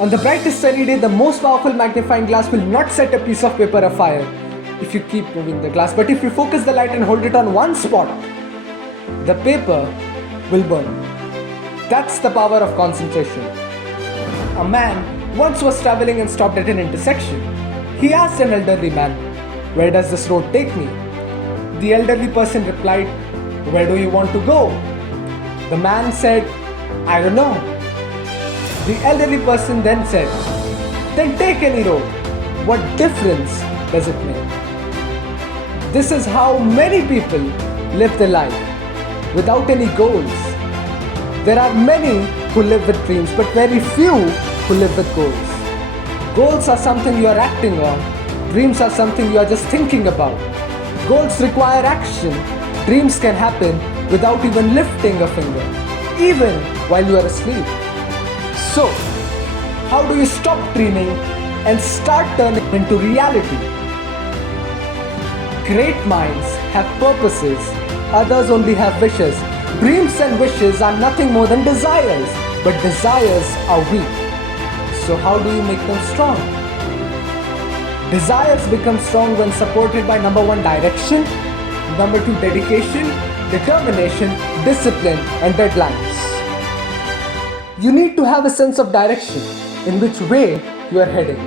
On the brightest sunny day, the most powerful magnifying glass will not set a piece of paper afire if you keep moving the glass. But if you focus the light and hold it on one spot, the paper will burn. That's the power of concentration. A man once was traveling and stopped at an intersection. He asked an elderly man, "Where does this road take me?" The elderly person replied, "Where do you want to go?" The man said, "I don't know." The elderly person then said, "Then take any road. What difference does it make?" This is how many people live their life, without any goals. There are many who live with dreams, but very few who live with goals. Goals are something you are acting on. Dreams are something you are just thinking about. Goals require action. Dreams can happen without even lifting a finger, even while you are asleep. So, how do you stop dreaming and start turning into reality? Great minds have purposes, others only have wishes. Dreams and wishes are nothing more than desires, but desires are weak. So, how do you make them strong? Desires become strong when supported by number one, direction, number two, dedication, determination, discipline, and deadlines. You need to have a sense of direction in which way you are heading.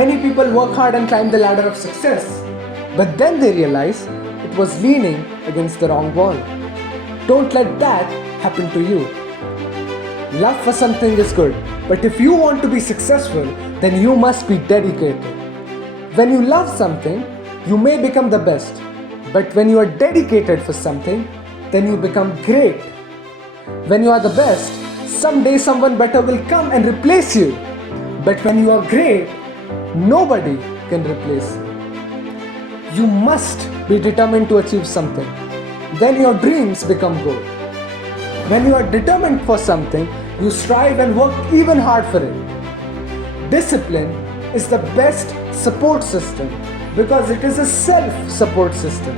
Many people work hard and climb the ladder of success, but then they realize it was leaning against the wrong wall. Don't let that happen to you. Love for something is good, but if you want to be successful, then you must be dedicated. When you love something, you may become the best, but when you are dedicated for something, then you become great. When you are the best, someday someone better will come and replace you. But when you are great, nobody can replace you. You must be determined to achieve something. Then your dreams become gold. When you are determined for something, you strive and work even hard for it. Discipline is the best support system because it is a self-support system.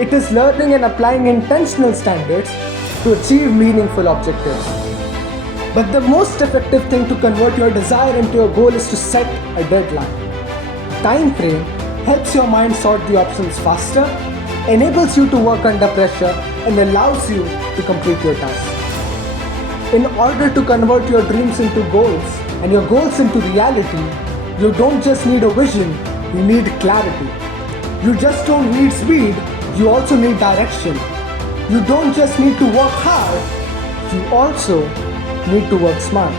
It is learning and applying intentional standards to achieve meaningful objectives. But the most effective thing to convert your desire into your goal is to set a deadline. Time frame helps your mind sort the options faster, enables you to work under pressure, and allows you to complete your task. In order to convert your dreams into goals and your goals into reality, you don't just need a vision, you need clarity. You just don't need speed, you also need direction. You don't just need to work hard, you also need to work smart.